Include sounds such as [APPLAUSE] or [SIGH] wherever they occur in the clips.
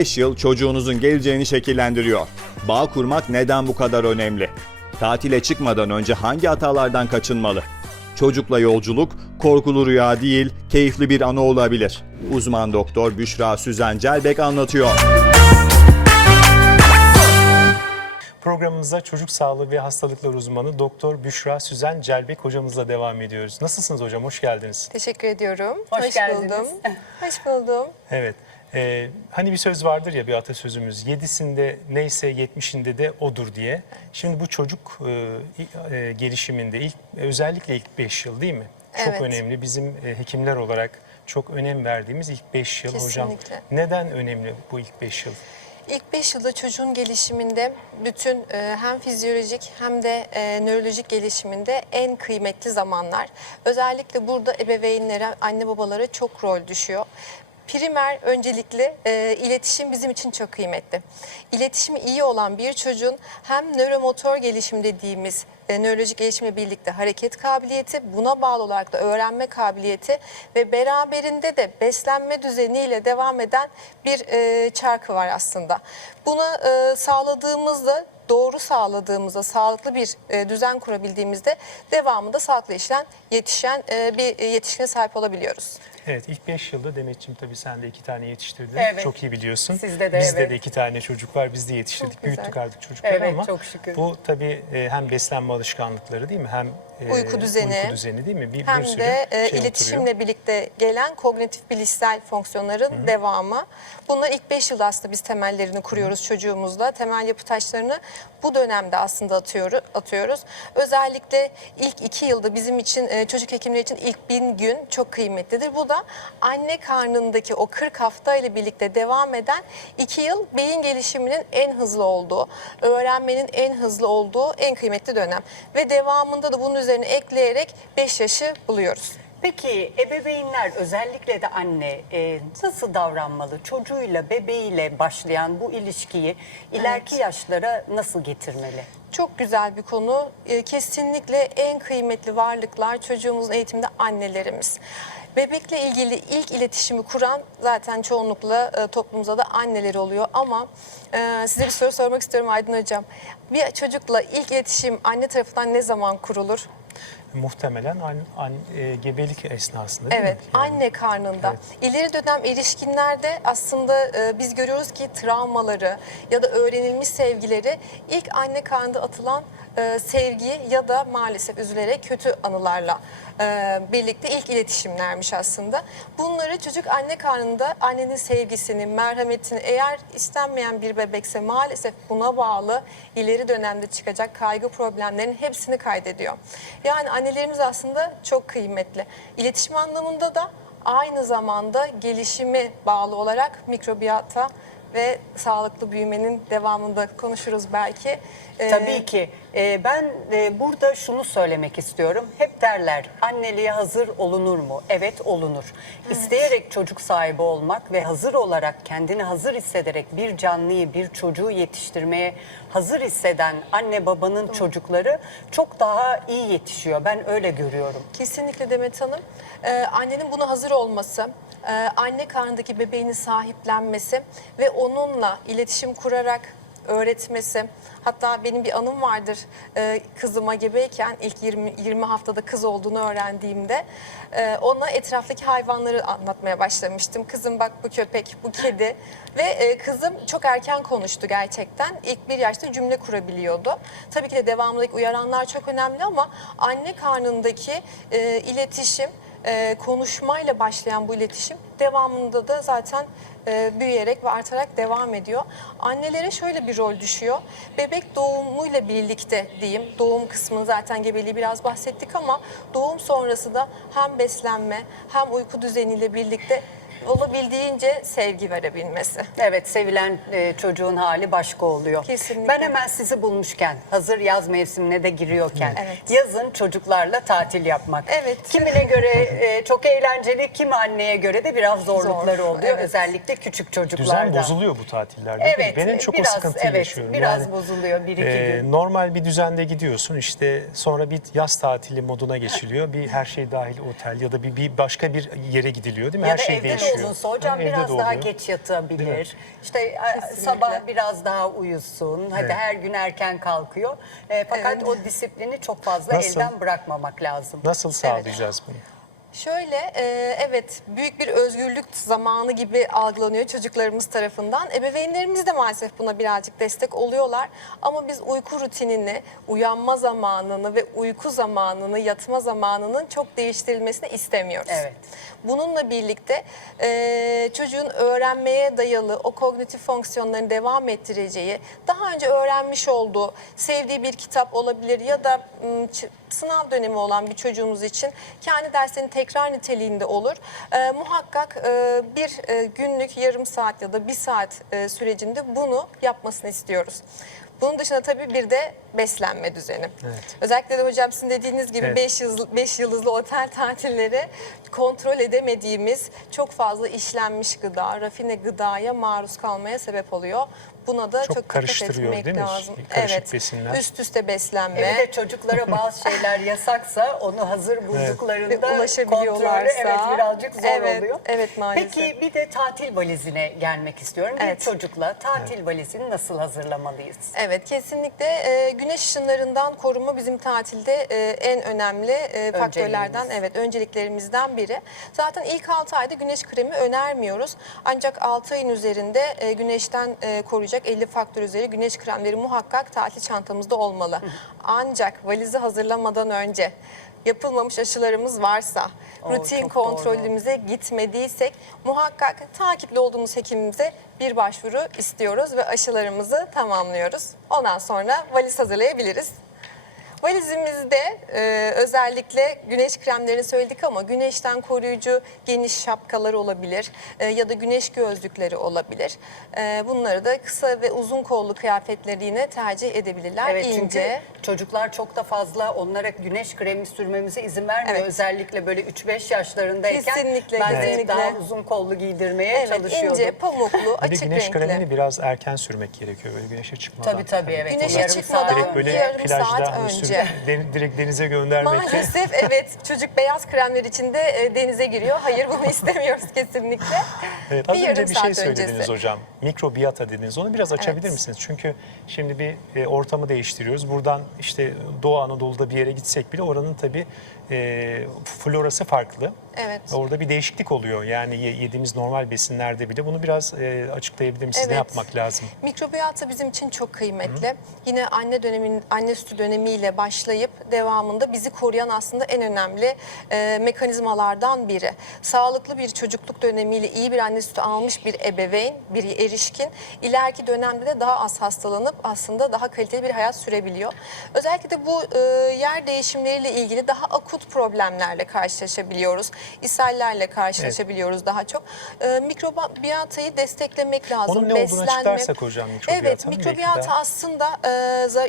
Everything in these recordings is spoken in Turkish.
5 yıl çocuğunuzun geleceğini şekillendiriyor. Bağ kurmak neden bu kadar önemli? Tatile çıkmadan önce hangi hatalardan kaçınmalı? Çocukla yolculuk korkulu rüya değil, keyifli bir anı olabilir. Uzman doktor Büşra Süzen Celbek anlatıyor. Programımıza çocuk sağlığı ve hastalıklar uzmanı Doktor Büşra Süzen Celbek hocamızla devam ediyoruz. Nasılsınız hocam? Hoş geldiniz. Teşekkür ediyorum. Hoş geldiniz. buldum. [LAUGHS] Hoş buldum. Evet. Ee, hani bir söz vardır ya bir atasözümüz. Yedisinde neyse yetmişinde de odur diye. Şimdi bu çocuk e, e, gelişiminde ilk özellikle ilk 5 yıl değil mi? Çok Evet. önemli. Bizim e, hekimler olarak çok önem verdiğimiz ilk 5 yıl hocam. Kesinlikle. Neden önemli bu ilk 5 yıl? İlk 5 yılda çocuğun gelişiminde bütün e, hem fizyolojik hem de e, nörolojik gelişiminde en kıymetli zamanlar. Özellikle burada ebeveynlere, anne babalara çok rol düşüyor. Primer öncelikle e, iletişim bizim için çok kıymetli. İletişimi iyi olan bir çocuğun hem nöromotor gelişim dediğimiz e, nörolojik gelişimle birlikte hareket kabiliyeti, buna bağlı olarak da öğrenme kabiliyeti ve beraberinde de beslenme düzeniyle devam eden bir e, çarkı var aslında. Buna e, sağladığımızda doğru sağladığımızda, sağlıklı bir e, düzen kurabildiğimizde devamında sağlıklı işlen, yetişen e, bir yetişkine sahip olabiliyoruz. Evet ilk 5 yılda Demetciğim tabii sen de iki tane yetiştirdin. Evet. Çok iyi biliyorsun. Sizde de, Bizde evet. de iki tane çocuk var. Biz de yetiştirdik. Çok güzel. Büyüttük artık çocukları Evet, ama çok şükür. bu tabii e, hem beslenme alışkanlıkları değil mi? Hem e, Uyku düzeni. uyku düzeni değil mi? Bir, Hem bir sürü de şey iletişimle oturuyor. birlikte gelen kognitif bilişsel fonksiyonların devamı. Bunlar ilk 5 yılda aslında biz temellerini kuruyoruz çocuğumuzla. Temel yapı taşlarını bu dönemde aslında atıyoruz. atıyoruz. Özellikle ilk 2 yılda bizim için e, çocuk hekimleri için ilk 1000 gün çok kıymetlidir. Bu da anne karnındaki o 40 hafta ile birlikte devam eden 2 yıl beyin gelişiminin en hızlı olduğu, öğrenmenin en hızlı olduğu en kıymetli dönem. Ve devamında da bunun üzerine ekleyerek 5 yaşı buluyoruz. Peki ebeveynler özellikle de anne e, nasıl davranmalı? Çocuğuyla, bebeğiyle başlayan bu ilişkiyi ileriki yaşlara nasıl getirmeli? Çok güzel bir konu. Ee, Kesinlikle en kıymetli varlıklar çocuğumuzun eğitimde annelerimiz. Bebekle ilgili ilk iletişimi kuran zaten çoğunlukla e, toplumumuzda da anneler oluyor ama e, size bir soru sormak istiyorum Aydın Hocam. Bir çocukla ilk iletişim anne tarafından ne zaman kurulur? Muhtemelen an, an- e, gebelik esnasında değil Evet, mi? Yani anne karnında. İleri dönem erişkinlerde aslında e, biz görüyoruz ki travmaları ya da öğrenilmiş sevgileri ilk anne karnında atılan e, sevgi ya da maalesef üzülerek kötü anılarla e, birlikte ilk iletişimlermiş aslında. Bunları çocuk anne karnında annenin sevgisini, merhametini eğer istenmeyen bir bebekse maalesef buna bağlı ileri dönemde çıkacak kaygı problemlerinin hepsini kaydediyor. Yani annelerimiz aslında çok kıymetli. İletişim anlamında da aynı zamanda gelişimi bağlı olarak mikrobiyata ve sağlıklı büyümenin devamında konuşuruz belki. Ee, Tabii ki. E, ben e, burada şunu söylemek istiyorum. Hep derler anneliğe hazır olunur mu? Evet olunur. İsteyerek çocuk sahibi olmak ve hazır olarak kendini hazır hissederek bir canlıyı, bir çocuğu yetiştirmeye hazır hisseden anne babanın çocukları çok daha iyi yetişiyor. Ben öyle görüyorum. Kesinlikle Demet Hanım. Ee, annenin buna hazır olması, e, anne karnındaki bebeğini sahiplenmesi ve onunla iletişim kurarak öğretmesi. Hatta benim bir anım vardır. Ee, kızıma gebeyken ilk 20, 20 haftada kız olduğunu öğrendiğimde e, ona etraftaki hayvanları anlatmaya başlamıştım. Kızım bak bu köpek, bu kedi [LAUGHS] ve e, kızım çok erken konuştu gerçekten. İlk bir yaşta cümle kurabiliyordu. Tabii ki de devamlılık uyaranlar çok önemli ama anne karnındaki e, iletişim e, konuşmayla başlayan bu iletişim devamında da zaten e, büyüyerek ve artarak devam ediyor. Annelere şöyle bir rol düşüyor. Bebek doğumuyla birlikte diyeyim, doğum kısmını zaten gebeliği biraz bahsettik ama doğum sonrası da hem beslenme hem uyku düzeniyle birlikte olabildiğince sevgi verebilmesi. Evet sevilen e, çocuğun hali başka oluyor. Kesinlikle. Ben hemen sizi bulmuşken hazır yaz mevsimine de giriyorken Evet. yazın çocuklarla tatil yapmak. Evet. Kimine göre e, çok eğlenceli kimi anneye göre de biraz zorlukları Zor, oluyor. evet. Özellikle küçük Düzen çocuklarda. bozuluyor bu tatillerde. Evet, Ben en çok biraz, o sıkıntıyı evet, yaşıyorum. biraz bozuluyor, bir iki e, gün. Normal bir düzende gidiyorsun işte sonra bir yaz tatili moduna geçiliyor. Bir her şey dahil otel ya da bir, bir başka bir yere gidiliyor değil mi? Ya her şey evden değişiyor. çalışıyor. olunsa hocam evde biraz daha geç yatabilir. İşte e, Kesinlikle. sabah biraz daha uyusun. Hadi Evet. her gün erken kalkıyor. E, fakat Evet. o disiplini çok fazla Nasıl? elden bırakmamak lazım. Nasıl sağlayacağız bunu? Şöyle, e, evet büyük bir özgürlük zamanı gibi algılanıyor çocuklarımız tarafından. Ebeveynlerimiz de maalesef buna birazcık destek oluyorlar. Ama biz uyku rutinini, uyanma zamanını ve uyku zamanını, yatma zamanının çok değiştirilmesini istemiyoruz. Evet. Bununla birlikte e, çocuğun öğrenmeye dayalı o kognitif fonksiyonlarını devam ettireceği, daha önce öğrenmiş olduğu, sevdiği bir kitap olabilir ya da sınav dönemi olan bir çocuğumuz için kendi derslerinin tekrar niteliğinde olur. E, muhakkak e, bir e, günlük yarım saat ya da bir saat e, sürecinde bunu yapmasını istiyoruz. Bunun dışında tabii bir de beslenme düzeni. Evet. Özellikle de hocam sizin dediğiniz gibi Evet. 5 yıldızlı, beş yıldızlı otel tatilleri kontrol edemediğimiz çok fazla işlenmiş gıda, rafine gıdaya maruz kalmaya sebep oluyor. Buna da Çok çok, karıştırıyor, dikkat etmek değil mi? lazım. Karışık evet. besinler. Üst üste beslenme. Bir de çocuklara bazı şeyler yasaksa onu hazır bulduklarında Ve ulaşabiliyorlarsa. kontrolü evet birazcık zor Evet, oluyor. evet maalesef. Peki bir de tatil valizine gelmek istiyorum. Evet. Bir çocukla tatil valizini nasıl hazırlamalıyız? Evet kesinlikle e, güneş ışınlarından koruma bizim tatilde e, en önemli e, faktörlerden evet önceliklerimizden biri. Zaten ilk 6 ayda güneş kremi önermiyoruz. Ancak 6 ayın üzerinde e, güneşten e, koruyacak 50 faktör üzeri güneş kremleri muhakkak tatil çantamızda olmalı. Ancak valizi hazırlamadan önce yapılmamış aşılarımız varsa, Oo, rutin çok kontrolümüze gitmediysek muhakkak takipli olduğumuz hekimimize bir başvuru istiyoruz ve aşılarımızı tamamlıyoruz. Ondan sonra valiz hazırlayabiliriz. Valizimizde e, özellikle güneş kremlerini söyledik ama güneşten koruyucu geniş şapkalar olabilir e, ya da güneş gözlükleri olabilir. E, bunları da kısa ve uzun kollu kıyafetleri yine tercih edebilirler. Evet İnce. çünkü çocuklar çok da fazla onlara güneş kremi sürmemize izin vermiyor. Evet. Özellikle böyle 3-5 yaşlarındayken Kesinlikle, ben kesinlikle. daha uzun kollu giydirmeye Evet çalışıyordum. ince, pamuklu, açık güneş renkli. kremini biraz erken sürmek gerekiyor böyle güneşe çıkmadan. Tabii tabii evet. Güneşe yarım çıkmadan saat Direkt önce. böyle yarım plajda saat hani önce. Den- direkt denize göndermek. Maalesef evet çocuk beyaz kremler içinde e, denize giriyor. Hayır bunu [LAUGHS] istemiyoruz kesinlikle. Evet, az Bir önce bir şey söylediniz öncesi. hocam. Mikrobiyata dediniz. Onu biraz açabilir Evet. misiniz? Çünkü şimdi bir e, ortamı değiştiriyoruz. Buradan işte Doğu Anadolu'da bir yere gitsek bile oranın tabii e, florası farklı. Evet. Orada bir değişiklik oluyor. Yani ye- yediğimiz normal besinlerde bile bunu biraz e, açıklayabilir misiniz? Ne Evet. yapmak lazım? Mikrobiyata bizim için çok kıymetli. Yine anne dönemin anne sütü dönemiyle başlayıp devamında bizi koruyan aslında en önemli e, mekanizmalardan biri. Sağlıklı bir çocukluk dönemiyle iyi bir anne sütü almış bir ebeveyn, bir erişkin ileriki dönemde de daha az hastalanıp aslında daha kaliteli bir hayat sürebiliyor. Özellikle de bu e, yer değişimleriyle ilgili daha akut problemlerle karşılaşabiliyoruz. İshallerle karşılaşabiliyoruz daha çok. E, mikrobiyatayı desteklemek lazım. Onun ne olduğunu beslenme. açıklarsak hocam mikrobiyata. Evet, mikrobiyata aslında e,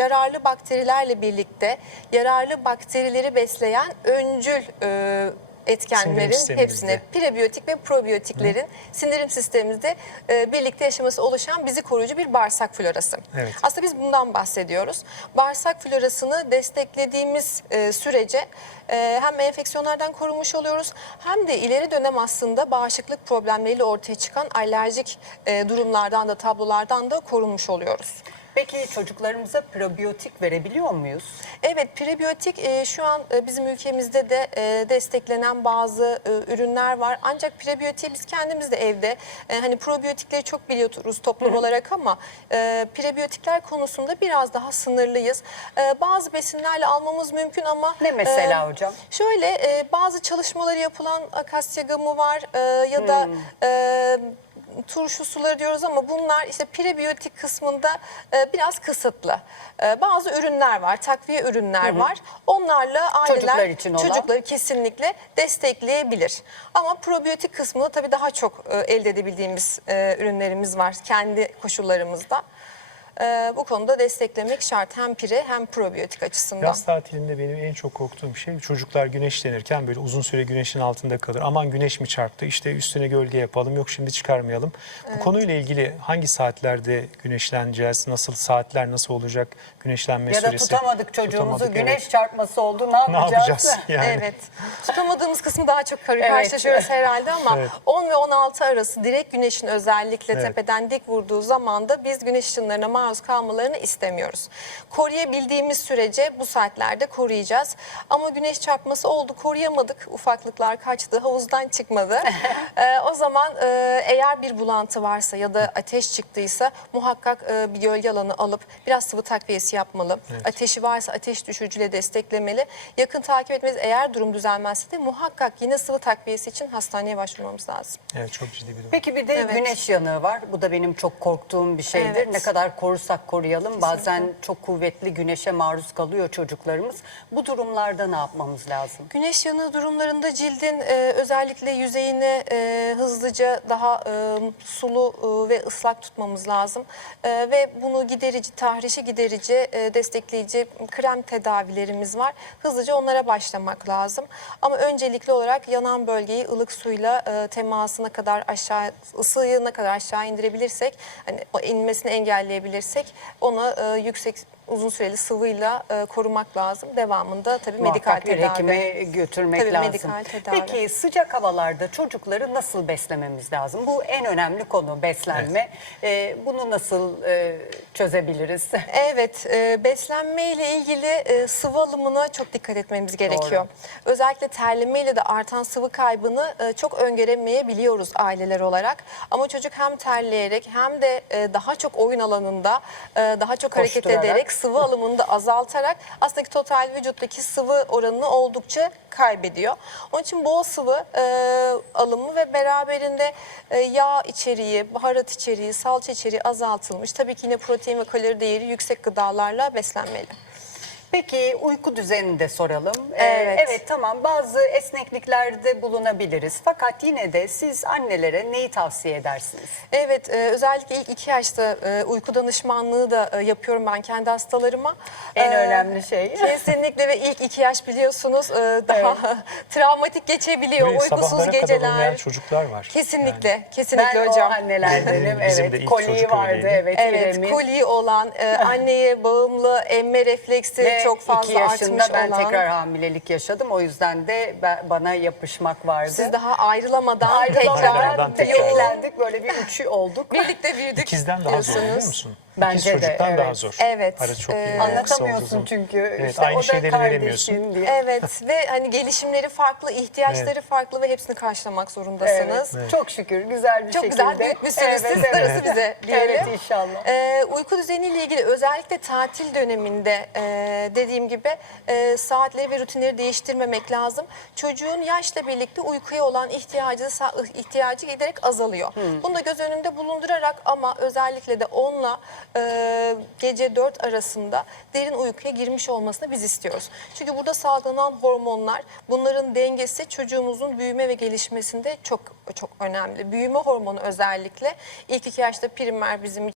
yararlı bakterilerle birlikte yararlı bakterileri besleyen öncül e, etkenlerin hepsine prebiyotik ve probiyotiklerin sindirim sistemimizde e, birlikte yaşaması oluşan bizi koruyucu bir bağırsak florası. Evet. Aslında biz bundan bahsediyoruz. Bağırsak florasını desteklediğimiz e, sürece e, hem enfeksiyonlardan korunmuş oluyoruz hem de ileri dönem aslında bağışıklık problemleriyle ortaya çıkan alerjik e, durumlardan da tablolardan da korunmuş oluyoruz. Peki çocuklarımıza probiyotik verebiliyor muyuz? Evet, prebiyotik e, şu an e, bizim ülkemizde de e, desteklenen bazı e, ürünler var. Ancak prebiyotiği biz kendimiz de evde e, hani probiyotikleri çok biliyoruz toplum olarak ama e, prebiyotikler konusunda biraz daha sınırlıyız. E, bazı besinlerle almamız mümkün ama Ne mesela e, hocam? Şöyle e, bazı çalışmaları yapılan akasya gamı var e, ya da e, turşu suları diyoruz ama bunlar işte prebiyotik kısmında e, biraz kısıtlı. E, bazı ürünler var, takviye ürünler var. Onlarla aileler Çocuklar için olan. çocukları kesinlikle destekleyebilir. Ama probiyotik kısmını tabii daha çok e, elde edebildiğimiz e, ürünlerimiz var kendi koşullarımızda. E, bu konuda desteklemek şart hem pire hem probiyotik açısından. Yaz tatilinde benim en çok korktuğum şey çocuklar güneşlenirken böyle uzun süre güneşin altında kalır. Aman güneş mi çarptı işte üstüne gölge yapalım yok şimdi çıkarmayalım. Bu konuyla ilgili hangi saatlerde güneşleneceğiz, nasıl saatler nasıl olacak güneşlenme Ya da süresi? tutamadık çocuğumuzu Tutamadık, güneş evet. çarpması oldu ne Ne yapacağız? yapacağız? [LAUGHS] Yani. Evet. Tutamadığımız kısmı daha çok Evet. karşılaşıyoruz herhalde ama Evet. 10 ve 16 arası direkt güneşin özellikle Evet. tepeden dik vurduğu zaman da biz güneş ışınlarına maruz kalmalarını istemiyoruz. Koruyabildiğimiz sürece bu saatlerde koruyacağız. Ama güneş çarpması oldu koruyamadık. Ufaklıklar kaçtı, havuzdan çıkmadı. [LAUGHS] Ee, o zaman e, eğer bir bulantı varsa ya da ateş çıktıysa muhakkak e, bir gölge alanı alıp biraz sıvı takviyesi yapmalı. Ateşi varsa ateş düşürücüyle desteklemeli. Yakın takip etmeliyiz. Eğer durum düzelmezse de muhakkak yine sıvı takviyesi için hastaneye başvurmamız lazım. Evet çok ciddi bir durum. Peki bir de Evet. güneş yanığı var. Bu da benim çok korktuğum bir şeydir. Evet. Ne kadar korursak koruyalım. Bazen çok kuvvetli güneşe maruz kalıyor çocuklarımız. Bu durumlarda ne yapmamız lazım? Güneş yanığı durumlarında cildin e, özellikle yüzeyini e, hızlıca daha e, sulu e, ve ıslak tutmamız lazım. E, ve bunu giderici, tahrişi giderici, e, destekleyici krem tedavilerimiz var. Hızlıca onlara başlamak lazım. Ama öncelikli olarak yanan bölgeyi ılık suyla e, temasına kadar aşağı, ısıyı ne kadar aşağı indirebilirsek, hani o inmesini engelleyebilirsek onu e, yüksek uzun süreli sıvıyla e, korumak lazım. Devamında tabii medikal Muhakkak bir tedavi. hekime götürmek Tabii, lazım. medikal tedavi. Peki sıcak havalarda çocukları nasıl beslememiz lazım? Bu en önemli konu beslenme. Ee, bunu nasıl e, çözebiliriz? [LAUGHS] Evet, e, beslenme ile ilgili e, sıvı alımına çok dikkat etmemiz gerekiyor. Özellikle terleme ile de artan sıvı kaybını e, çok öngöremeyebiliyoruz aileler olarak. Ama çocuk hem terleyerek hem de e, daha çok oyun alanında e, daha çok hareket Koşturarak. ederek sıvı alımını da azaltarak aslında total vücuttaki sıvı oranını oldukça kaybediyor. Onun için bol sıvı e, alımı ve beraberinde e, yağ içeriği, baharat içeriği, salça içeriği azaltılmış. Tabii ki yine protein ve kalori değeri yüksek gıdalarla beslenmeli. Peki uyku düzenini de soralım. Ee, Evet. evet tamam bazı esnekliklerde bulunabiliriz. Fakat yine de siz annelere neyi tavsiye edersiniz? Evet, e, özellikle ilk iki yaşta e, uyku danışmanlığı da e, yapıyorum ben kendi hastalarıma. En E, önemli şey. [LAUGHS] Kesinlikle ve ilk iki yaş biliyorsunuz e, daha [LAUGHS] travmatik geçebiliyor. Ve Uykusuz geceler. çocuklar var. Kesinlikle, Yani kesinlikle ben hocam. o annelerdenim. Evet. Koliği vardı. Evet. Evet, İrem'in. koli olan, e, anneye bağımlı, emme refleksi Ve çok iki fazla yaşında artmış ben olan. tekrar hamilelik yaşadım. O yüzden de ben- bana yapışmak vardı. Siz daha ayrılamadan, Ayrılamadan tekrar tekrar. Yüklendik böyle bir üçü olduk. birlikte büyüdük İkizden daha zor biliyor musun? Bence İkiz de, çocuktan evet. daha zor. Evet, Arası çok e, iyi. Anlatamıyorsun çünkü. Evet, işte aynı o da şeyleri kardeşin veremiyorsun. diye. Evet ve hani gelişimleri farklı, ihtiyaçları Evet. farklı ve hepsini karşılamak Evet, zorundasınız. Çok şükür güzel bir Çok şekilde. güzel büyütmüşsünüz siz, darısı bize diyelim. Evet inşallah. Ee, uyku düzeniyle ilgili özellikle tatil döneminde e, dediğim gibi e, saatleri ve rutinleri değiştirmemek lazım. Çocuğun yaşla birlikte uykuya olan ihtiyacı sa- ihtiyacı giderek azalıyor. Bunu da göz önünde bulundurarak ama özellikle de onunla e, gece 4 arasında derin uykuya girmiş olmasını biz istiyoruz. Çünkü burada salgılanan hormonlar bunların dengesi çocuğumuzun büyüme ve gelişmesinde çok çok önemli. Büyüme hormonu özellikle ilk iki yaşta primer bizim